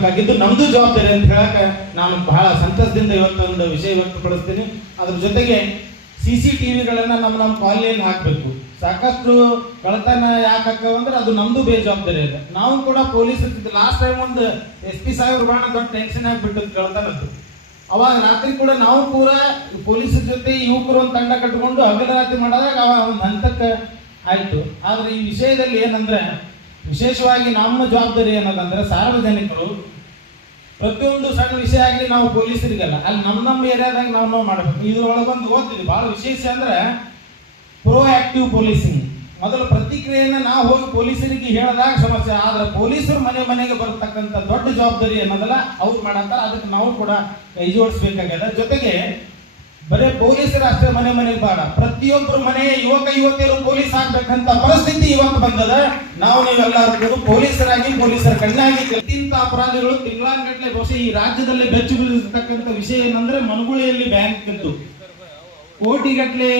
ಮಾಡಬೇಕಾಗಿದ್ದು ನಮ್ದು ಜವಾಬ್ದಾರಿ ಅಂತ ಹೇಳಕ ನಾನು ಬಹಳ ಸಂತಸದಿಂದ ಇವತ್ತೊಂದು ವಿಷಯ ವ್ಯಕ್ತಪಡಿಸ್ತೀನಿ. ಅದ್ರ ಜೊತೆಗೆ ಸಿ ಸಿ ಟಿ ವಿಗಳನ್ನು ನಮ್ಮ ನಮ್ಮ ಕಾಲನಿಯಲ್ಲಿ ಹಾಕಬೇಕು. ಸಾಕಷ್ಟು ಕಳತನ ಯಾಕೆ ಹಾಕವು ಅಂದ್ರೆ ಅದು ನಮ್ದು ಬೇಜವಾಬ್ದಾರಿ ಇದೆ ನಾವು ಕೂಡ ಪೊಲೀಸ್ ಲಾಸ್ಟ್ ಟೈಮ್ ಒಂದು ಎಸ್ ಪಿ ಸಾಹೇಬ್ರು ಬಹಳ ದೊಡ್ಡ ಟೆನ್ಷನ್ ಆಗಿಬಿಟ್ಟು ಕಳತನದ್ದು ಅವಾಗ ರಾತ್ರಿ ಕೂಡ ನಾವು ಕೂಡ ಪೊಲೀಸರ ಜೊತೆ ಯುವಕರು ಒಂದು ತಂಡ ಕಟ್ಕೊಂಡು ಹಗಲ ರಾತ್ರಿ ಮಾಡಿದಾಗ ಅವ ಒಂದು ಹಂತಕ್ಕೆ ಆಯ್ತು. ಆದ್ರೆ ಈ ವಿಷಯದಲ್ಲಿ ಏನಂದ್ರೆ ವಿಶೇಷವಾಗಿ ನಮ್ಮ ಜವಾಬ್ದಾರಿ ಏನದಂದ್ರೆ ಸಾರ್ವಜನಿಕರು ಪ್ರತಿಯೊಂದು ಸಣ್ಣ ವಿಷಯ ಆಗಲಿ ನಾವು ಪೊಲೀಸರಿಗೆಲ್ಲ. ಅಲ್ಲಿ ನಮ್ಮ ನಮ್ಮ ಏರಿಯಾದಾಗ ನಾವು ನಾವು ಮಾಡಬೇಕು. ಇದ್ರೊಳಗೊಂದು ಓದ್ತಿದ್ವಿ. ಬಹಳ ವಿಶೇಷ ಅಂದ್ರೆ ಪ್ರೋ ಆಕ್ಟಿವ್ ಪೊಲೀಸಿಂಗ್ ಮೊದಲು ಪ್ರತಿಕ್ರಿಯೆಯನ್ನು ನಾವು ಹೋಗಿ ಪೊಲೀಸರಿಗೆ ಹೇಳಿದಾಗ ಸಮಸ್ಯೆ. ಆದ್ರೆ ಪೊಲೀಸರು ಮನೆ ಮನೆಗೆ ಬರತಕ್ಕಂಥ ದೊಡ್ಡ ಜವಾಬ್ದಾರಿ ಅನ್ನೋದಲ್ಲ ಅವ್ರು ಮಾಡಂತ ಅದಕ್ಕೆ ನಾವು ಕೂಡ ಕೈ ಜೋಡಿಸ್ಬೇಕಾಗ್ಯದ. ಜೊತೆಗೆ ಬರೇ ಪೊಲೀಸರ ಅಷ್ಟೇ ಮನೆ ಮನೆ ಬಾಡ ಪ್ರತಿಯೊಬ್ಬರು ಮನೆ ಯುವಕ ಯುವತಿಯರು ಪೊಲೀಸ್ ಆಗ್ಬೇಕಂತ ಪರಿಸ್ಥಿತಿ ಇವತ್ತು ಬಂದದ. ನಾವು ನೀವೆಲ್ಲರೂ ಪೊಲೀಸರಾಗಿ, ಪೊಲೀಸರ ಕಣ್ಣಾಗಿ ಇಂತ ಅಪರಾಧಿಗಳು ತಿಂಗಳಾನ್ಗಟ್ಲೆ ಬಹುಶಃ ಈ ರಾಜ್ಯದಲ್ಲಿ ಬೆಚ್ಚು ಬೀಳಿರ್ತಕ್ಕಂಥ ವಿಷಯ ಏನಂದ್ರೆ ಮನಗುಳಿಯಲ್ಲಿ ಬ್ಯಾಂಕ್ ಇತ್ತು ಕೋಟಿಗಟ್ಲೆ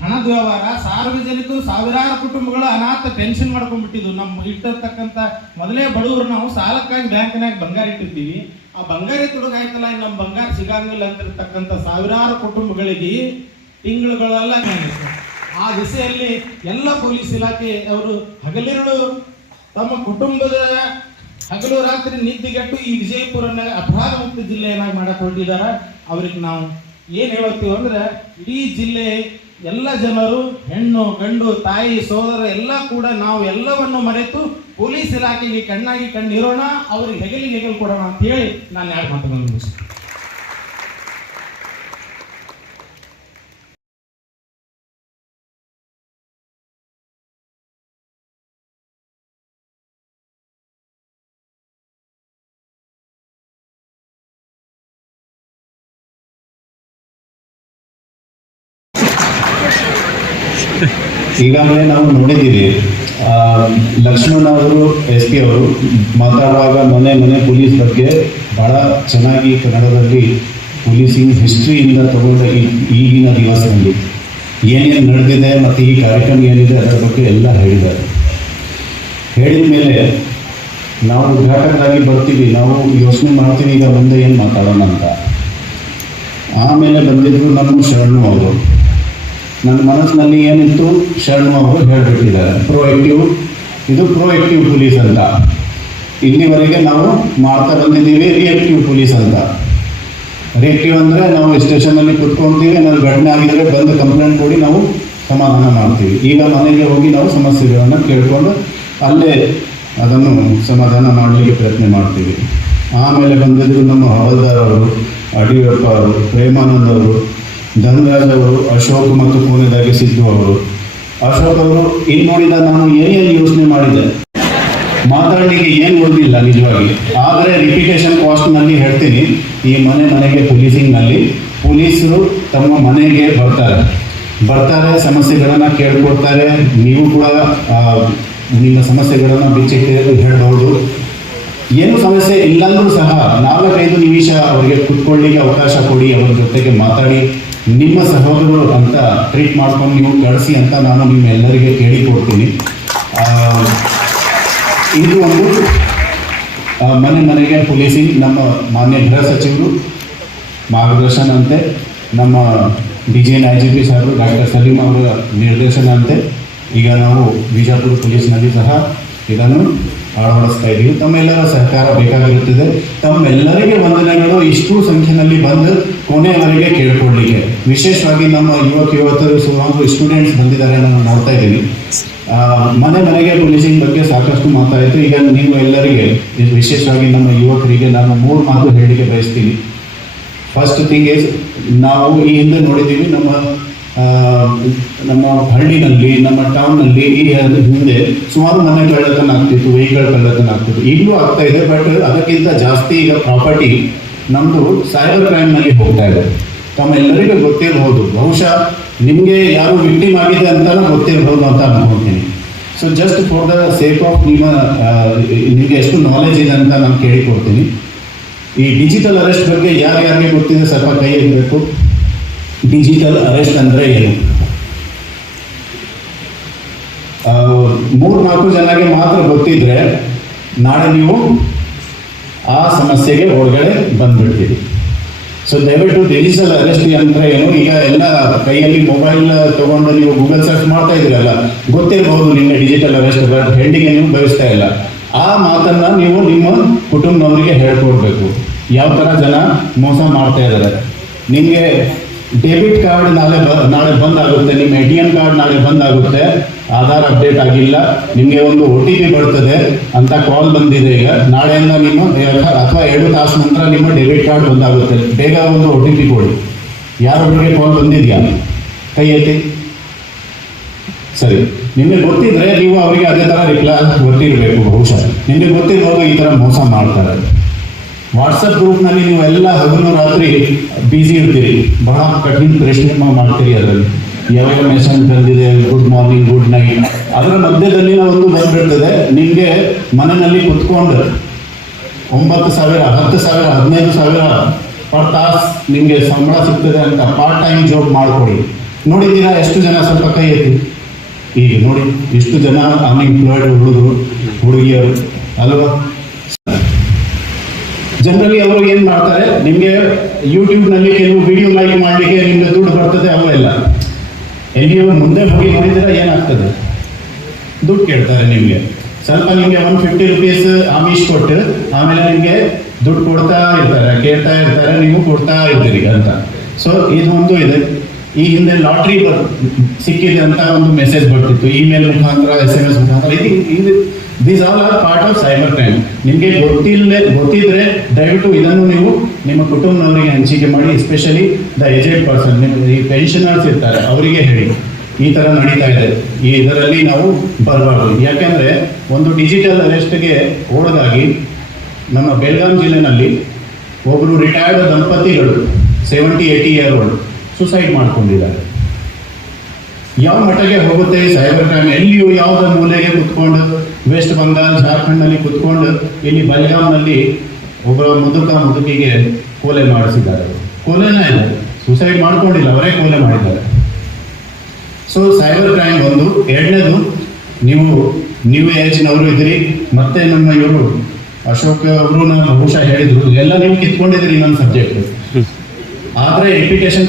ಹಣದ ವ್ಯವಹಾರ ಸಾರ್ವಜನಿಕರು ಸಾವಿರಾರು ಕುಟುಂಬಗಳು ಅನಾಥ ಟೆನ್ಷನ್ ಮಾಡ್ಕೊಂಡ್ಬಿಟ್ಟಿದ್ವು ನಮ್ಮ ಇಟ್ಟಿರ್ತಕ್ಕಂಥ ಮೊದಲೇ ಬಡವರು ನಾವು ಸಾಲಕ್ಕಾಗಿ ಬ್ಯಾಂಕ್ನಾಗ ಬಂಗಾರ ಇಟ್ಟಿರ್ತೀವಿ ಆ ಬಂಗಾರ ತೊಡಗಾಯ್ತಲ್ಲ ನಮ್ಮ ಬಂಗಾರ ಸಿಗಂಗಿಲ್ಲ ಅಂತಿರ್ತಕ್ಕಂಥ ಸಾವಿರಾರು ಕುಟುಂಬಗಳಿಗೆ ತಿಂಗಳುಗಳೆಲ್ಲ. ಆ ದಿಸೆಯಲ್ಲಿ ಎಲ್ಲ ಪೊಲೀಸ್ ಇಲಾಖೆ ಅವರು ಹಗಲಿರುಳು ತಮ್ಮ ಕುಟುಂಬದ ಹಗಲು ರಾತ್ರಿ ನಿದ್ದೆಗೆಟ್ಟು ಈ ವಿಜಯಪುರನ ಅಪರಾಧ ಮುಕ್ತ ಜಿಲ್ಲೆಯನ್ನಾಗಿ ಮಾಡಕ್ ಹೊರಟಿದ್ದಾರೆ ಅವ್ರಿಗೆ ನಾವು ಏನ್ ಹೇಳುತ್ತೀವಿ ಅಂದ್ರೆ ಇಡೀ ಜಿಲ್ಲೆ, ಎಲ್ಲ ಜನರು, ಹೆಣ್ಣು, ಗಂಡು, ತಾಯಿ, ಸೋದರ, ಎಲ್ಲ ಕೂಡ ನಾವು ಎಲ್ಲವನ್ನು ಮರೆತು ಪೊಲೀಸ್ ಇಲಾಖೆಗೆ ಕಣ್ಣಾಗಿ ಕಣ್ಣಿರೋಣ, ಅವ್ರಿಗೆ ಹೆಗಲಿಗೆ ಹೆಗಲು ಕೊಡೋಣ ಅಂತ ಹೇಳಿ ನಾನು ಎರಡು ಮಾತುಗಳನ್ನು ಮುಗಿಸ್ತೀನಿ. ಈಗಾಗಲೇ ನಾವು ನೋಡಿದ್ದೀವಿ. ಲಕ್ಷ್ಮಣ್ ಅವರು ಎಸ್ ಪಿ ಅವರು ಮಾತಾಡುವಾಗ ಮನೆ ಮನೆ ಪೊಲೀಸ್ ಬಗ್ಗೆ ಬಹಳ ಚೆನ್ನಾಗಿ ಕನ್ನಡದಲ್ಲಿ ಪೊಲೀಸಿಂಗ್ ಹಿಸ್ಟ್ರಿಯಿಂದ ತಗೊಂಡ ಈಗಿನ ದಿವಸದಲ್ಲಿ. ಏನೇನು ನಡೆದಿದೆ ಮತ್ತು ಈ ಕಾರ್ಯಕ್ರಮ ಏನಿದೆ ಅದರ ಬಗ್ಗೆ ಎಲ್ಲ ಹೇಳಿದ್ದಾರೆ. ಹೇಳಿದ ಮೇಲೆ ನಾವು ಉದ್ಘಾಟಕರಾಗಿ ಬರ್ತೀವಿ, ನಾವು ಯೋಚನೆ ಮಾಡ್ತೀವಿ, ಈಗ ಮುಂದೆ ಏನು ಮಾತಾಡೋಣ ಅಂತ. ಆಮೇಲೆ ಬಂದಿದ್ರು ನಮ್ಮ ಶರಣು ಅವರು. ನನ್ನ ಮನಸ್ಸಿನಲ್ಲಿ ಏನಿತ್ತು? ಶರಣು ಅವರು ಹೇಳ್ಬಿಟ್ಟಿದ್ದಾರೆ. ಪ್ರೋಆಕ್ಟಿವ್ ಇದು ಪ್ರೋಆಕ್ಟಿವ್ ಪೊಲೀಸ್ ಅಂತ. ಇಲ್ಲಿವರೆಗೆ ನಾವು ಮಾಡ್ತಾ ಬಂದಿದ್ದೀವಿ ರಿಯಾಕ್ಟಿವ್ ಪೊಲೀಸ್ ಅಂತ. ರಿಯಾಕ್ಟಿವ್ ಅಂದರೆ ನಾವು ಸ್ಟೇಷನಲ್ಲಿ ಕುತ್ಕೊಂತೀವಿ ನಾನು ಘಟನೆ ಆಗಿದ್ದರೆ ಬಂದು ಕಂಪ್ಲೇಂಟ್ ಕೊಡಿ, ನಾವು ಸಮಾಧಾನ ಮಾಡ್ತೀವಿ. ಈಗ ಮನೆಗೆ ಹೋಗಿ ನಾವು ಸಮಸ್ಯೆಗಳನ್ನು ಕೇಳಿಕೊಂಡು ಅಲ್ಲೇ ಅದನ್ನು ಸಮಾಧಾನ ಮಾಡಲಿಕ್ಕೆ ಪ್ರಯತ್ನ ಮಾಡ್ತೀವಿ. ಆಮೇಲೆ ಬಂದಿದ್ದು ನಮ್ಮ ಹವಲ್ದಾರ್ ಅವರು ಯಡಿಯೂರಪ್ಪ ಅವರು, ಪ್ರೇಮಾನಂದ್ ಅವರು. ಧನರಾಜ್ ಅವರು ಅಶೋಕ್ ಮತ್ತು ಕೋನೆದಾಗಿ ಸಿದ್ದು ಅವರು. ಅಶೋಕ್ ಅವರು ಇನ್ ನೋಡಿದ ನಾನು ಏನೇನು ಯೋಚನೆ ಮಾಡಿದೆ? ಮಾತಾಡಲಿಕ್ಕೆ ಏನು ಓದಿಲ್ಲ ನಿಜವಾಗಿ. ಆದರೆ ರಿಪಿಟೇಷನ್ ಕಾಸ್ಟ್ನಲ್ಲಿ ಹೇಳ್ತೀನಿ, ಈ ಮನೆ ಮನೆಗೆ ಪೊಲೀಸಿಂಗ್ನಲ್ಲಿ ಪೊಲೀಸರು ತಮ್ಮ ಮನೆಗೆ ಬರ್ತಾರೆ. ಬರ್ತಾರೆ, ಸಮಸ್ಯೆಗಳನ್ನು ಕೇಳ್ಕೊಡ್ತಾರೆ ನೀವು ಕೂಡ ನಿಮ್ಮ ಸಮಸ್ಯೆಗಳನ್ನು ಬಿಚ್ಚಿಟ್ಟು ಹೇಳ್ಬೋದು. ಏನು ಸಮಸ್ಯೆ ಇಲ್ಲಂದ್ರೂ ಸಹ ನಾಲ್ಕೈದು ನಿಮಿಷ ಅವರಿಗೆ ಕುತ್ಕೊಳ್ಳಿಕ್ಕೆ ಅವಕಾಶ ಕೊಡಿ, ಅವರ ಜೊತೆಗೆ ಮಾತಾಡಿ. ನಿಮ್ಮ ಸಹೋದರರು ಅಂತ ಟ್ರೀಟ್ ಮಾಡ್ಕೊಂಡು ನೀವು ಕಳಿಸಿ ಅಂತ ನಾನು ನಿಮ್ಮ ಎಲ್ಲರಿಗೆ ಕೇಳಿಕೊಡ್ತೀನಿ ಇದು ಒಂದು ಮನೆ ಮನೆಗೆ ಪೊಲೀಸಿಂಗ್, ನಮ್ಮ ಮಾನ್ಯ ಗೃಹ ಸಚಿವರು ಮಾರ್ಗದರ್ಶನ ಅಂತೆ, ನಮ್ಮ D G and I G P ಸಾಹೇಬರು ಡಾಕ್ಟರ್ ಸಲೀಂ ಅವರ ನಿರ್ದೇಶನ ಅಂತೆ. ಈಗ ನಾವು ಬಿಜಾಪುರ ಪೊಲೀಸ್ನಲ್ಲಿ ಸಹ ಇದನ್ನು ಅಳವಡಿಸ್ತಾ ಇದ್ದೀವಿ. ತಮ್ಮೆಲ್ಲರ ಸಹಕಾರ ಬೇಕಾಗಿರುತ್ತದೆ. ತಮ್ಮೆಲ್ಲರಿಗೆ ವಂದನೆಗಳು. ಇಷ್ಟು ಸಂಖ್ಯೆಯಲ್ಲಿ ಬಂದು ಕೊನೆಯವರೆಗೆ ಕೇಳ್ಕೊಡ್ಲಿಕ್ಕೆ. ವಿಶೇಷವಾಗಿ ನಮ್ಮ ಯುವಕ ಯುವತರು ಸುಮಾರು ಸ್ಟೂಡೆಂಟ್ಸ್ ಬಂದಿದ್ದಾರೆ ನಾನು ನೋಡ್ತಾ ಇದ್ದೀನಿ ಮನೆ ಮನೆಗೆ ಪೊಲೀಸಿಂಗ್ ಬಗ್ಗೆ ಸಾಕಷ್ಟು ಮಾತಾಯಿತು. ಈಗ ನೀವು ಎಲ್ಲರಿಗೆ, ವಿಶೇಷವಾಗಿ ನಮ್ಮ ಯುವಕರಿಗೆ ನಾನು ಮೂರು ಮಾತು ಹೇಳಿಕೆ ಬಯಸ್ತೀನಿ. ಫಸ್ಟ್ ಥಿಂಗ್ ಇಸ್ ನಾವು ಈ ಹಿಂದೆ ನೋಡಿದ್ದೀವಿ, ನಮ್ಮ ನಮ್ಮ ಹಳ್ಳಿನಲ್ಲಿ, ನಮ್ಮ ಟೌನ್ನಲ್ಲಿ ಈ ಹಿಂದೆ ಸುಮಾರು ಮನೆ ಕಳ್ಳತನ ಆಗ್ತಿತ್ತು ವೆಹಿಕಲ್ ಕಳ್ಳತನ ಆಗ್ತಿತ್ತು ಈಗಲೂ ಆಗ್ತಾ ಇದೆ ಬಟ್ ಅದಕ್ಕಿಂತ ಜಾಸ್ತಿ ಈಗ ಪ್ರಾಪರ್ಟಿ ನಮ್ಮದು ಸೈಬರ್ ಕ್ರೈಮ್ನಲ್ಲಿ ಹೋಗ್ತಾ ಇದೆ. ತಮ್ಮೆಲ್ಲರಿಗೂ ಗೊತ್ತಿರಬಹುದು ಬಹುಶಃ ನಿಮಗೆ ಯಾರು ವಿಕ್ಟಿಮ್ ಆಗಿದೆ ಅಂತ ಗೊತ್ತಿರಬಹುದು ಅಂತ ಅನ್ಕೊಳ್ತೀನಿ so just for the safe of ನಿಮ್ಮ ನಿಮಗೆ ಎಷ್ಟು ನಾಲೆಜ್ ಇದೆ ಅಂತ ನಾನು ಕೇಳಿಕೊಡ್ತೀನಿ. ಈ ಡಿಜಿಟಲ್ ಅರೆಸ್ಟ್ ಬಗ್ಗೆ ಯಾರ್ಯಾರಿಗೆ ಗೊತ್ತಿದೆ ಸ್ವಲ್ಪ ಕೈ ಇರಬೇಕು ಡಿಜಿಟಲ್ ಅರೆಸ್ಟ್ ಅಂದ್ರೆ ಏನು? ಮೂರು ನಾಲ್ಕು ಜನಕ್ಕೆ ಮಾತ್ರ ಗೊತ್ತಿದ್ರೆ ನಾಳೆ ನೀವು ಆ ಸಮಸ್ಯೆಗೆ ಒಳಗಡೆ ಬಂದ್ಬಿಡ್ತೀವಿ ಸೊ ದಯವಿಟ್ಟು ಡಿಜಿಟಲ್ ಅರೆಸ್ಟ್ ಅಂದ್ರೆ ಏನು ಈಗ ಎಲ್ಲ ಕೈಯಲ್ಲಿ ಮೊಬೈಲ್ ತಗೊಂಡು ನೀವು ಗೂಗಲ್ ಸರ್ಚ್ ಮಾಡ್ತಾ ಇದ್ದೀರಲ್ಲ ಗೊತ್ತಿರಬಹುದು ನಿಮ್ಮ ಡಿಜಿಟಲ್ ಅರೆಸ್ಟ್ ಹೆಂಡಿಗೆ ನೀವು ಬಯಸ್ತಾ ಇಲ್ಲ. ಆ ಮಾತನ್ನ ನೀವು ನಿಮ್ಮ ಕುಟುಂಬದವರಿಗೆ ಹೇಳ್ಕೊಡ್ಬೇಕು. ಯಾವ ತರ ಜನ ಮೋಸ ಮಾಡ್ತಾ ಇದ್ದಾರೆ. ನಿಮಗೆ ಡೆಬಿಟ್ ಕಾರ್ಡ್ ನಾಳೆ ನಾಳೆ ಬಂದ್ ಆಗುತ್ತೆ ನಿಮ್ಮ ಎ ಟಿ ಎಂ ಕಾರ್ಡ್ ನಾಳೆ ಬಂದ್ ಆಗುತ್ತೆ ಆಧಾರ್ ಅಪ್ಡೇಟ್ ಆಗಿಲ್ಲ. ನಿಮಗೆ ಒಂದು ಒ ಟಿ ಪಿ ಬರ್ತದೆ ಅಂತ ಕಾಲ್ ಬಂದಿದೆ ಈಗ. ನಾಳೆಯಿಂದ ನಿಮ್ಮ ಅಥವಾ ಎರಡು ತಾಸು ನಂತರ ನಿಮ್ಮ ಡೆಬಿಟ್ ಕಾರ್ಡ್ ಬಂದಾಗುತ್ತೆ. ಬೇಗ ಒಂದು ಒ ಟಿ ಪಿ ಕೊಡಿ. ಯಾರೊಬ್ಬರಿಗೆ ಕಾಲ್ ಬಂದಿದೆಯಾ? ಕೈ ಐತಿ ಸರಿ. ನಿಮಗೆ ಗೊತ್ತಿದ್ರೆ ನೀವು ಅವರಿಗೆ ಅದೇ ಥರ ರಿಪ್ಲೈ ಗೊತ್ತಿರಬೇಕು ಬಹುಶಃ. ನಿಮಗೆ ಗೊತ್ತಿರೋದು ಈ ಥರ ಮೋಸ ಮಾಡ್ತಾರೆ. ವಾಟ್ಸಪ್ ಗ್ರೂಪ್ನಲ್ಲಿ ನೀವು ಎಲ್ಲ ಹಗಲು ರಾತ್ರಿ ಬ್ಯುಸಿ ಇರ್ತೀರಿ. ಬಹಳ ಕಠಿಣ ಪ್ರಶ್ನೆ ಮಾಡ್ತೀರಿ ಅದರಲ್ಲಿ. ಯಾವಾಗ ಮೆಸೇಜ್ ಬಂದಿದೆ ಗುಡ್ ಮಾರ್ನಿಂಗ್ ಗುಡ್ ನೈಟ್ ಅದರ ಮಧ್ಯದಲ್ಲಿ ಒಂದು ಬಂದ್ಬಿಡ್ತದೆ ನಿಮಗೆ ಮನೆಯಲ್ಲಿ ಕುತ್ಕೊಂಡು ಒಂಬತ್ತು ಸಾವಿರ, ಹತ್ತು ಸಾವಿರ, ಹದಿನೈದು ಸಾವಿರ ಪರ್ ತಾಸ್ ನಿಮಗೆ ಸಂಬಳ ಸಿಗ್ತದೆ ಅಂತ ಪಾರ್ಟ್ ಟೈಮ್ ಜಾಬ್ ಮಾಡಿಕೊಡಿ. ನೋಡಿದ್ದೀರಾ ಎಷ್ಟು ಜನ ಸ್ವಲ್ಪ ಕೈ ಎತ್ತಿ. ಈಗ ನೋಡಿ ಎಷ್ಟು ಜನ ಅನ್ಎಂಪ್ಲಾಯ್ಡ್ ಹುಡುಗರು, ಹುಡುಗಿಯರು, ಅಲ್ವಾ? ಜನರಲಿ ಅವರು ಏನ್ ಮಾಡ್ತಾರೆ? ನಿಮಗೆ ಯೂಟ್ಯೂಬ್ನಲ್ಲಿ ಕೆಲವು ವಿಡಿಯೋ ಲೈಕ್ ಮಾಡಲಿಕ್ಕೆ ನಿಮಗೆ ದುಡ್ಡು ಬರ್ತದೆ ಅವೆಲ್ಲ ಅವರು ಮುಂದೆ ಹೋಗಿ ನೋಡಿದ್ರೆ ಏನಾಗ್ತದೆ? ದುಡ್ಡು ಕೇಳ್ತಾರೆ ನಿಮಗೆ. ಸ್ವಲ್ಪ ನಿಮಗೆ ಒನ್ ಫಿಫ್ಟಿ ರುಪೀಸ್ ಆಮಿಷ್ ಕೊಟ್ಟು, ಆಮೇಲೆ ನಿಮಗೆ ದುಡ್ಡು ಕೊಡ್ತಾ ಇರ್ತಾರೆ, ಕೇಳ್ತಾ ಇರ್ತಾರೆ, ನೀವು ಕೊಡ್ತಾ ಇರ್ತೀರಿ ಅಂತ. ಸೊ ಇದು ಒಂದು ಇದೆ. ಈ ಹಿಂದೆ ಲಾಟ್ರಿ ಬರ್, ಸಿಕ್ಕಿದೆ ಅಂತ ಒಂದು ಮೆಸೇಜ್ ಬರ್ತಿತ್ತು. ಇಮೇಲ್ ಮುಖಾಂತರ ಎಸ್ ಎಂ ಎಸ್ ಮುಖಾಂತರ. ಇದು these all are part of cyber crime ನಿಮಗೆ ಗೊತ್ತಿಲ್ಲದೆ ಗೊತ್ತಿದ್ರೆ ದಯವಿಟ್ಟು ಇದನ್ನು ನೀವು ನಿಮ್ಮ ಕುಟುಂಬದವರಿಗೆ ಹಂಚಿಕೆ ಮಾಡಿ ಎಸ್ಪೆಷಲಿ ದ ಏಜೆಡ್ ಪರ್ಸನ್ ಈ ಪೆನ್ಷನರ್ಸ್ ಇರ್ತಾರೆ, ಅವರಿಗೆ ಹೇಳಿ. ಈ ತರ ನಡೀತಾ ಇದೆ. ಈ ಇದರಲ್ಲಿ ನಾವು ಬರಬಾರ್ದು. ಯಾಕೆಂದರೆ ಒಂದು ಡಿಜಿಟಲ್ ಅರೆಸ್ಟ್ಗೆ ಓಡದಾಗಿ ನಮ್ಮ ಬೆಳಗಾಂ ಜಿಲ್ಲೆನಲ್ಲಿ ಒಬ್ಬರು ರಿಟೈರ್ಡ್ ದಂಪತಿಗಳು seventy eighty year old suicide ಮಾಡ್ಕೊಂಡಿದ್ದಾರೆ. ಯಾವ ಮಟ್ಟಿಗೆ ಹೋಗುತ್ತೆ ಸೈಬರ್ ಕ್ರೈಮ್ ಎಲ್ಲಿಯೂ ಯಾವುದೋ ಮೂಲೆಗೆ ಕುತ್ಕೊಂಡು ವೆಸ್ಟ್ ಬಂಗಾಲ್ ಜಾರ್ಖಂಡ್ನಲ್ಲಿ ಕುತ್ಕೊಂಡು, ಇಲ್ಲಿ ಬಲ್ಗಾಮ್ನಲ್ಲಿ ಒಬ್ಬ ಮುದುಕ ಮುದುಕಿಗೆ ಕೊಲೆ ಮಾಡಿಸಿದ್ದಾರೆ ಕೊಲೆನೇ ಇದೆ? ಸುಸೈಡ್ ಮಾಡ್ಕೊಂಡಿಲ್ಲ, ಅವರೇ ಕೊಲೆ ಮಾಡಿದ್ದಾರೆ. ಸೊ ಸೈಬರ್ ಕ್ರೈಮ್ ಒಂದು, ಎರಡನೇದು, ನೀವು ನ್ಯೂ ಏಜ್ನವರು ಇದ್ರಿ ಮತ್ತೆ ನಮ್ಮ ಇವರು, ಅಶೋಕ್ ಅವರು ನಾನು ಬಹುಶಃ ಹೇಳಿದ್ರು. ಎಲ್ಲ ನೀವು ಕಿತ್ಕೊಂಡಿದ್ದೀರಿ ಇನ್ನೊಂದು ಸಬ್ಜೆಕ್ಟ್ ಆದ್ರೆ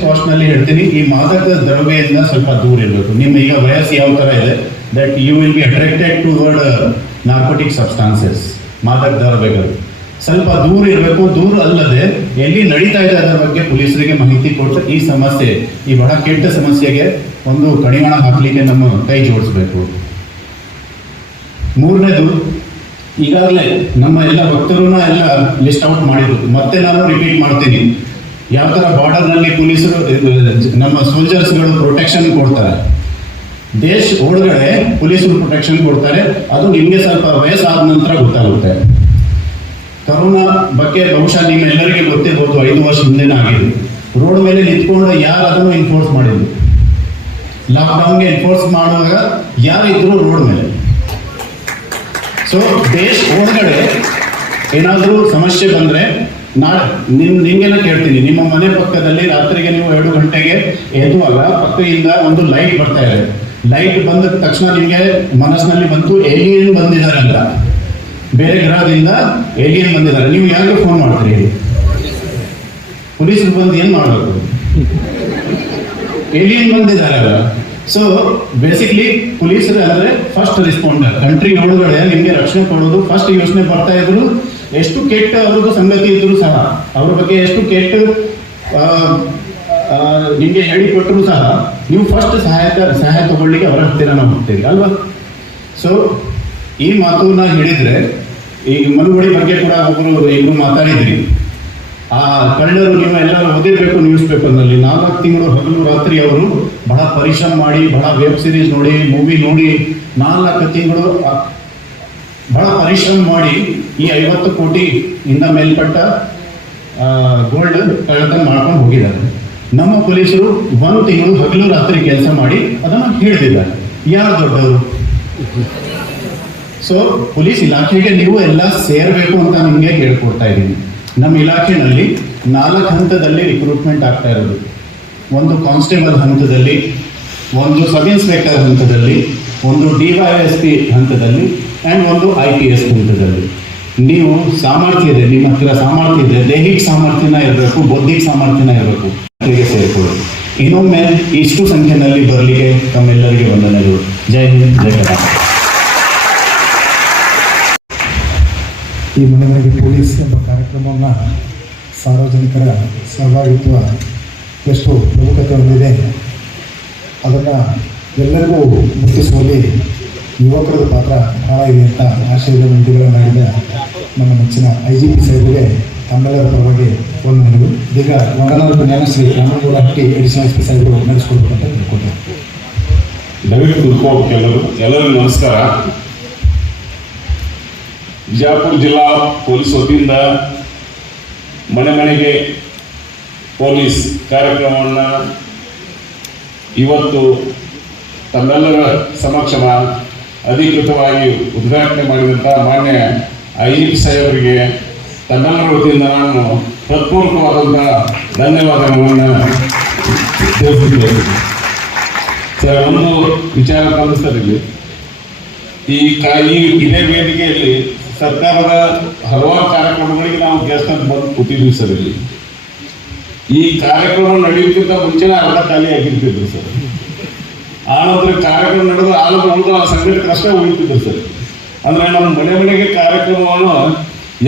ಕಾಸ್ಟ್ನಲ್ಲಿ ಹೇಳ್ತೀನಿ, ಈ ಮಾದಕ ದ್ರವ್ಯದಿಂದ ಸ್ವಲ್ಪ ದೂರ ಇರಬೇಕು. ನಿಮ್ಮ ಈಗ ವಯಸ್ಸು ಯಾವ ತರ ಇದೆ that you will be attracted towards narcotic substances ಮಾದಕ ದ್ರವ್ಯಗಳು ಸ್ವಲ್ಪ ದೂರ ಇರಬೇಕು, ದೂರ ಅಲ್ಲದೆ ಎಲ್ಲಿ ನಡೀತಾ ಇದೆ ಅದರ ಬಗ್ಗೆ ಪೊಲೀಸರಿಗೆ ಮಾಹಿತಿ ಕೊಟ್ಟು ಈ ಸಮಸ್ಯೆ, ಈ ಬಹಳ ಕೆಟ್ಟ ಸಮಸ್ಯೆಗೆ ಒಂದು ಕಡಿವಾಣ ಹಾಕಲಿಕ್ಕೆ ನಮ್ಮ ಕೈ ಜೋಡಿಸ್ಬೇಕು. ಮೂರನೇದು, ಈಗಾಗಲೇ ನಮ್ಮ ಎಲ್ಲ ಭಕ್ತರನ್ನ ಎಲ್ಲ ಲಿಸ್ಟ್ ಔಟ್ ಮಾಡಿದ್ರು ಮತ್ತೆ ನಾನು ರಿಪೀಟ್ ಮಾಡ್ತೀನಿ. ಯಾವ ಥರ ಬಾರ್ಡರ್ನಲ್ಲಿ ಪೊಲೀಸರು ನಮ್ಮ ಸೋಲ್ಜರ್ಸ್ಗಳು ಪ್ರೊಟೆಕ್ಷನ್ ಕೊಡ್ತಾರೆ. ದೇಶ ಒಳಗಡೆ ಪೊಲೀಸರು ಪ್ರೊಟೆಕ್ಷನ್ ಕೊಡ್ತಾರೆ. ಅದು ನಿಮಗೆ ಸ್ವಲ್ಪ ವಯಸ್ಸಾದ ನಂತರ ಗೊತ್ತಾಗುತ್ತೆ. ಕರೋನಾ ಬಗ್ಗೆ ಬಹುಶಃ ನಿಮ್ಮೆಲ್ಲರಿಗೆ ಗೊತ್ತಿರ್ಬೋದು, ಐದು ವರ್ಷ ಹಿಂದೆನೇ ಆಗಿದೆ. ರೋಡ್ ಮೇಲೆ ನಿಂತ್ಕೊಂಡು ಯಾರು ಅದನ್ನು ಎನ್ಫೋರ್ಸ್ ಮಾಡಿದ್ರು? ಲಾಕ್ಡೌನ್ಗೆ ಎನ್ಫೋರ್ಸ್ ಮಾಡುವಾಗ ಯಾರಿದ್ರು ರೋಡ್ ಮೇಲೆ. ಸೊ ದೇಶ ಒಳಗಡೆ ಏನಾದರೂ ಸಮಸ್ಯೆ ಬಂದ್ರೆ ನಾಳೆ ನಿಮ್ ನಿಮ್ಗೆಲ್ಲ ಕೇಳ್ತೀನಿ. ನಿಮ್ಮ ಮನೆ ಪಕ್ಕದಲ್ಲಿ ರಾತ್ರಿಗೆ ನೀವು ಎರಡು ಗಂಟೆಗೆ ಎದ್ದುವಾಗ ಪಕ್ಕದಿಂದ ಒಂದು ಲೈಟ್ ಬರ್ತಾ ಇದೆ. ಲೈಟ್ ಬಂದ ತಕ್ಷಣ ನಿಮಗೆ ಮನಸ್ಸಿನಲ್ಲಿ ಬಂತು, ಏಲಿಯನ್ ಬಂದಿದ್ದಾರೆ ಅಂತ. ಬೇರೆ ಗ್ರಹದಿಂದ ಏಲಿಯನ್ ಬಂದಿದ್ದಾರೆ ನೀವು ಯಾಕೆ ಫೋನ್ ಮಾಡ್ತೀರಿ ಪೊಲೀಸ್ ಬಂದು ಏನ್ ಮಾಡಬೇಕು ಏಲಿಯನ್ ಬಂದಿದ್ದಾರೆ ಅಲ್ಲ. ಸೊ ಬೇಸಿಕ್ಲಿ ಪೊಲೀಸರು ಅಂದ್ರೆ ಫಸ್ಟ್ ರೆಸ್ಪಾಂಡರ್ ಕಂಟ್ರಿ ಒಳಗಡೆ ನಿಮಗೆ ರಕ್ಷಣೆ ಕೊಡೋದು ಫಸ್ಟ್ ಯೋಚನೆ ಬರ್ತಾ ಇದ್ರು. ಎಷ್ಟು ಕೆಟ್ಟ ಅವ್ರದ್ದು ಸಂಗತಿ ಇದ್ರು ಸಹ ಅವ್ರ ಬಗ್ಗೆ ಎಷ್ಟು ಕೆಟ್ಟ ನಿಮಗೆ ಹೇಳಿ ನಿಮ್ಗೆ ಹೇಳಿಕೊಟ್ರು ಸಹ ನೀವು ಫಸ್ಟ್ ಸಹಾಯಕ ಸಹಾಯ ತಗೊಳ್ಳಿಕ್ಕೆ ಅವರ ಹತ್ತಿರ ನಾವು ಹೋಗ್ತೀವಿ ಅಲ್ವಾ? ಸೊ ಈ ಮಾತನ್ನ ಹೇಳಿದ್ರೆ ಈ ಮನುಗುಡಿ ಬಗ್ಗೆ ಕೂಡ ಒಬ್ಬರು ಇನ್ನು ಮಾತಾಡಿದ್ರಿ. ಆ ಕಳ್ಳರು ನೀವು ಎಲ್ಲರೂ ಓದಿರ್ಬೇಕು ನ್ಯೂಸ್ ಪೇಪರ್ನಲ್ಲಿ ನಾಲ್ಕು ತಿಂಗಳು ಹಗಲು ರಾತ್ರಿ ಅವರು ಬಹಳ ಪರಿಶ್ರಮ ಮಾಡಿ ಬಹಳ ವೆಬ್ ಸಿರೀಸ್ ನೋಡಿ ಮೂವಿ ನೋಡಿ ನಾಲ್ಕು ತಿಂಗಳು ಬಹಳ ಪರಿಶ್ರಮ ಮಾಡಿ ಈ ಐವತ್ತು ಕೋಟಿ ಇಂದ ಮೇಲ್ಪಟ್ಟ ಗೋಲ್ಡ್ ಕಳ್ಳತನ ಮಾಡ್ಕೊಂಡು ಹೋಗಿದ್ದಾರೆ. ನಮ್ಮ ಪೊಲೀಸರು ಒಂದು ತಿಂಗಳು ಹಗಲು ರಾತ್ರಿ ಕೆಲಸ ಮಾಡಿ ಅದನ್ನು ಹಿಡಿದಿದ್ದಾರೆ. ಯಾರು ದೊಡ್ಡವರು? ಸೊ ಪೊಲೀಸ್ ಇಲಾಖೆಗೆ ನೀವು ಎಲ್ಲ ಸೇರಬೇಕು ಅಂತ ನಿಮಗೆ ಕೇಳ್ಕೊಡ್ತಾ ಇದ್ದೀನಿ. ನಮ್ಮ ಇಲಾಖೆನಲ್ಲಿ ನಾಲ್ಕು ಹಂತದಲ್ಲಿ ರಿಕ್ರೂಟ್ಮೆಂಟ್ ಆಗ್ತಾ ಇರೋದು. ಒಂದು ಕಾನ್ಸ್ಟೇಬಲ್ ಹಂತದಲ್ಲಿ, ಒಂದು ಸಬ್ ಇನ್ಸ್ಪೆಕ್ಟರ್ ಹಂತದಲ್ಲಿ, ಒಂದು ಡಿ ವೈ ಎಸ್ ಹಂತದಲ್ಲಿ ಆ್ಯಂಡ್ ಒಂದು ಐ ಪಿ ಎಸ್ ಹಂತದಲ್ಲಿ. ನೀವು ಸಾಮರ್ಥ್ಯ ಇದೆ, ನಿಮ್ಮ ಹತ್ತಿರ ಸಾಮರ್ಥ್ಯ ಇದೆ, ದೈಹಿಕ ಸಾಮರ್ಥ್ಯನ ಇರಬೇಕು, ಬೌದ್ಧಿಕ ಸಾಮರ್ಥ್ಯನ ಇರಬೇಕು ಸೇರಿಕೊಳ್ಳಿ. ಇನ್ನೊಮ್ಮೆ ಇಷ್ಟು ಸಂಖ್ಯೆಯಲ್ಲಿ ಬರಲಿಕ್ಕೆ ತಮ್ಮೆಲ್ಲರಿಗೆ ವಂದನೆಗಳು. ಜೈ ಹಿಂದ್, ಜೈ ಕರ್ನಾಟಕ. ಈ ಮನೆ ಮನೆಗೆ ಪೊಲೀಸ್ ಎಂಬ ಕಾರ್ಯಕ್ರಮವನ್ನು ಸಾರ್ವಜನಿಕರ ಸಹಭಾಗಿತ್ವ ಎಷ್ಟು ಪ್ರಮುಖತೆ ಹೊಂದಿದೆ ಅದನ್ನು ಎಲ್ಲರಿಗೂ ಮುಟ್ಟಿಸುವಲ್ಲಿ ಯುವಕರದ ಪಾತ್ರ ಬಹಳ ಇದೆ ಅಂತ ಆಶಯದ ಮಾಡಿದ ನಮ್ಮ ನೆಚ್ಚಿನ ಐ ಜಿ ಪಿ ಸಾಹೇಬರಿಗೆ ತಮ್ಮೆಲ್ಲರ ಪರವಾಗಿ ವಂದನೆಗಳು ಇದೀಗ ವಂದನಾದ Jnanashree Ramagowda Hatti additional S P ಸಾಹೇಬರು ಅಂತ ತಿಳ್ಕೊತಾರೆ ದಯವಿಟ್ಟು ಕುತ್ಕೋಬೇಕು ಎಲ್ಲರೂ. ಎಲ್ಲರಿಗೂ ನಮಸ್ಕಾರ. ಬಿಜಾಪುರ ಜಿಲ್ಲಾ ಪೊಲೀಸ್ ವತಿಯಿಂದ ಮನೆ ಮನೆಗೆ ಪೊಲೀಸ್ ಕಾರ್ಯಕ್ರಮವನ್ನು ಇವತ್ತು ತಮ್ಮೆಲ್ಲರ ಸಮಕ್ಷಮ ಅಧಿಕೃತವಾಗಿ ಉದ್ಘಾಟನೆ ಮಾಡಿದಂಥ ಮಾನ್ಯ ಐ ಜಿ ಪಿ ಸಾಹೇಬರಿಗೆ ತನ್ನೆಲ್ಲರ ವತಿಯಿಂದ ನಾನು ಹೃತ್ಪೂರ್ವಕವಾದಂಥ ಧನ್ಯವಾದಗಳನ್ನು ತಿಳಿಸುತ್ತೇನೆ ಸರ್, ಒಂದು ವಿಚಾರ ಸರ್ ಇಲ್ಲಿ ಈ ಈ ಇದೇ ವೇದಿಕೆಯಲ್ಲಿ ಸರ್ಕಾರದ ಹಲವಾರು ಕಾರ್ಯಕ್ರಮಗಳಿಗೆ ನಾವು ಗೆಸ್ಟ್ ಅಂತ ಬಂದು ಕೊಟ್ಟಿದ್ವಿ ಸರ್ ಇಲ್ಲಿ. ಈ ಕಾರ್ಯಕ್ರಮ ನಡೆಯುತ್ತಿದ್ದ ಮುಂಚೆನೇ ಅರ್ಧ ಖಾಲಿ ಆಗಿರ್ತಿದ್ರು ಸರ್. ಆ ಕಾರ್ಯಕ್ರಮ ನಡೆದು ಆ ನಂತರ ಆ ಸಂಘಟಕ ಅಷ್ಟೇ ಉಳಿತಿದ್ರು ಸರ್. ಅಂದ್ರೆ ನಮ್ಮ ಮನೆ ಮನೆಗೆ ಕಾರ್ಯಕ್ರಮವನ್ನು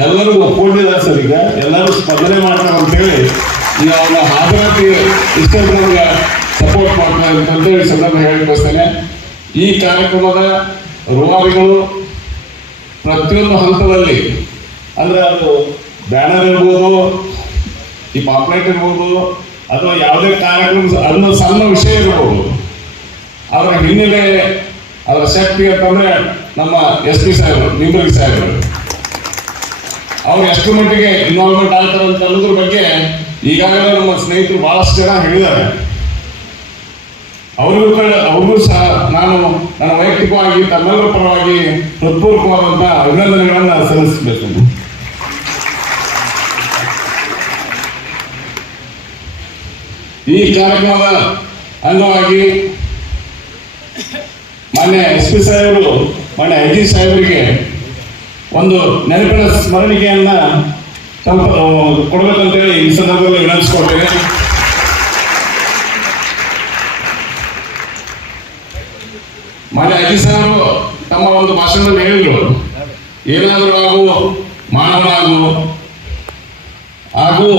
ಎಲ್ಲರೂ ಒಪ್ಕೊಂಡಿದ್ದಾರೆ ಸರ್ ಈಗ. ಎಲ್ಲರೂ ಸ್ಪಂದನೆ ಮಾಡ್ತಾರೆ ಅಂತೇಳಿ ಈಗ ಅವರ ಹಾಜರಾತಿ ಇಷ್ಟ ನಮ್ಗೆ ಸಪೋರ್ಟ್ ಮಾಡ್ತಾರೆ ಅಂತ ಹೇಳಿ ಸಂದರ್ಭ ಹೇಳಿ ಬಯಸ್ತೇನೆ ಈ ಕಾರ್ಯಕ್ರಮದ ರೂವಾರಿಗಳು ಪ್ರತಿಯೊಂದು ಹಂತದಲ್ಲಿ ಅಂದ್ರೆ ಅದು ಬ್ಯಾನರ್ ಇರ್ಬೋದು, ಈ ಪಾಪ್ಲೇಟ್ ಇರ್ಬೋದು, ಅಥವಾ ಯಾವುದೇ ಕಾರ್ಯಕ್ರಮ ಅನ್ನೋ ಸಣ್ಣ ವಿಷಯ ಇರ್ಬೋದು. ಅದರ ಹಿನ್ನೆಲೆ ಅದರ ಶಕ್ತಿ ಅಂತಂದ್ರೆ ನಮ್ಮ ಎಸ್ ಪಿ ಸಾಹೇಬರು ನಿಂಬರ್ಗಿ ಸಾಹೇಬರು. ಅವ್ರು ಎಷ್ಟು ಮಟ್ಟಿಗೆ ಇನ್ವಾಲ್ವ್ಮೆಂಟ್ ಆಗ್ತಾರೆ ಅಂತ ಅನ್ನೋದ್ರ ಬಗ್ಗೆ ಈಗಾಗಲೇ ನಮ್ಮ ಸ್ನೇಹಿತರು ಬಹಳಷ್ಟು ಜನ ಹೇಳಿದ್ದಾರೆ. ಅವ್ರಿಗೂ ಅವ್ರಿಗೂ ಸಹ ನಾನು ನನ್ನ ವೈಯಕ್ತಿಕವಾಗಿ, ತಮ್ಮೆಲ್ಲರ ಪರವಾಗಿ ಹೃತ್ಪೂರ್ವಕವಾದಂಥ ಅಭಿನಂದನೆಗಳನ್ನು ಸಲ್ಲಿಸಬೇಕು. ಈ ಕಾರ್ಯಕ್ರಮದ ಅಂಗವಾಗಿ ಎಸ್ ಪಿ ಸಾಹೇಬರು, ಮಾನ್ಯ ಐ ಜಿ ಸಾಹೇಬರಿಗೆ ಒಂದು ನೆನಪಿನ ಸ್ಮರಣಿಕೆಯನ್ನ ಸ್ವಲ್ಪ ಕೊಡ್ಬೇಕಂತೇಳಿ ಈ ಸಂದರ್ಭದಲ್ಲಿ ವಿನಂತಿಸ್ಕೊಳ್ತೇನೆ. ಮಾನ್ಯ ಐ ಜಿ ಸಾಹೇಬರು, ತಮ್ಮ ಒಂದು ಭಾಷಣದಲ್ಲಿ ಹೇಳಿದರು, ಏನಾದರೂ ಆಗು, ಮಾನವನಾಗು ಹಾಗೂ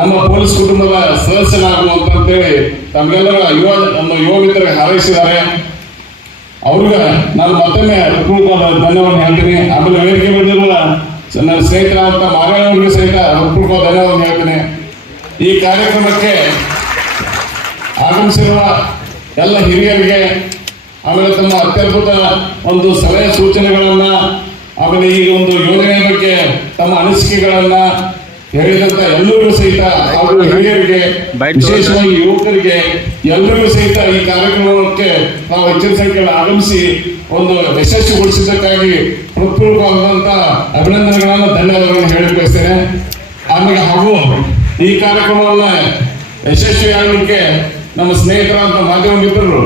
ನಮ್ಮ ಪೊಲೀಸ್ ಕುಟುಂಬದ ಸದಸ್ಯನಾಗುವಂತೇಳಿ ತಮ್ಮೆಲ್ಲರ ಯುವ, ನಮ್ಮ ಯುವ ಮಿತ್ರರಿಗೆ ಹಾರೈಸಿದ್ದಾರೆ. ಅವ್ರಿಗೆ ನಾನು ಮತ್ತೊಮ್ಮೆ ಧನ್ಯವಾದ ಹೇಳ್ತೀನಿ. ಆಮೇಲೆ ವೇದಿಕೆ ಬಂದಿರಲ್ಲ ನನ್ನ ಸ್ನೇಹಿತರಾದಂಥ ಮಾರಾಯಣವ್ರಿಗೆ ಸಹಿತ ಹೃತ್ಪೂರ್ವಕವಾದ ಧನ್ಯವಾದ ಹೇಳ್ತೀನಿ. ಈ ಕಾರ್ಯಕ್ರಮಕ್ಕೆ ಆಗಮಿಸಿರುವ ಎಲ್ಲ ಹಿರಿಯರಿಗೆ, ಆಮೇಲೆ ತಮ್ಮ ಅತ್ಯದ್ಭುತ ಒಂದು ಸಲಹೆ ಸೂಚನೆಗಳನ್ನ, ಆಮೇಲೆ ಈ ಒಂದು ಯೋಜನೆ ಬಗ್ಗೆ ತಮ್ಮ ಅನಿಸಿಕೆಗಳನ್ನ ಹೇಳಿದಂತ ಎಲ್ಲರೂ ಸಹಿತ ಹಾಗೂ ಹಿರಿಯರಿಗೆ ವಿಶೇಷವಾಗಿ ಯುವಕರಿಗೆ ಎಲ್ಲರಿಗೂ ಸಹಿತ ಈ ಕಾರ್ಯಕ್ರಮಕ್ಕೆ ನಾವು ಹೆಚ್ಚಿನ ಸಂಖ್ಯೆಯಲ್ಲಿ ಆಗಮಿಸಿ ಒಂದು ಯಶಸ್ವಿಗೊಳಿಸಿದ್ದಕ್ಕಾಗಿ ಹೃತ್ಪೂರ್ವಕವಾದಂತ ಅಭಿನಂದನೆಗಳನ್ನು ಧನ್ಯವಾದಗಳನ್ನು ಹೇಳಿ ಬಯಸ್ತೇನೆ ಆಮೇಲೆ ಹಾಗೂ ಈ ಕಾರ್ಯಕ್ರಮವನ್ನ ಯಶಸ್ವಿ ಆಗಲಿಕ್ಕೆ ನಮ್ಮ ಸ್ನೇಹಿತರಾದಂಥ ಮಾಧ್ಯಮ ಮಿತ್ರರು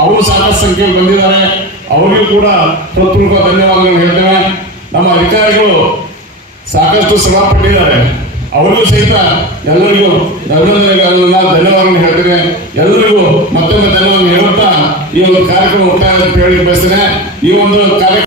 ಅವರು ಸಾಕಷ್ಟು ಸಂಖ್ಯೆಯಲ್ಲಿ ಬಂದಿದ್ದಾರೆ. ಅವರಿಗೂ ಕೂಡ ಹೃತ್ಪೂರ್ವಕ ಧನ್ಯವಾದಗಳನ್ನು ಹೇಳ್ತೇವೆ ನಮ್ಮ ಅಧಿಕಾರಿಗಳು ಸಾಕಷ್ಟು ಶ್ರಮ ಪಟ್ಟಿದ್ದಾರೆ. ಅವರಿಗೂ ಸಹಿತ ಎಲ್ಲರಿಗೂ ಅಭಿನಂದನೆಗಳನ್ನ ಧನ್ಯವಾದ ಹೇಳ್ತೇನೆ. ಎಲ್ಲರಿಗೂ ಮತ್ತೊಮ್ಮೆ ಧನ್ಯವಾದ ಹೇಳುತ್ತಾ ಈ ಒಂದು ಕಾರ್ಯಕ್ರಮ ಅಂತ ಹೇಳಿ ಬಯಸ್ತೇನೆ. ಈ ಒಂದು ಕಾರ್ಯಕ್ರಮ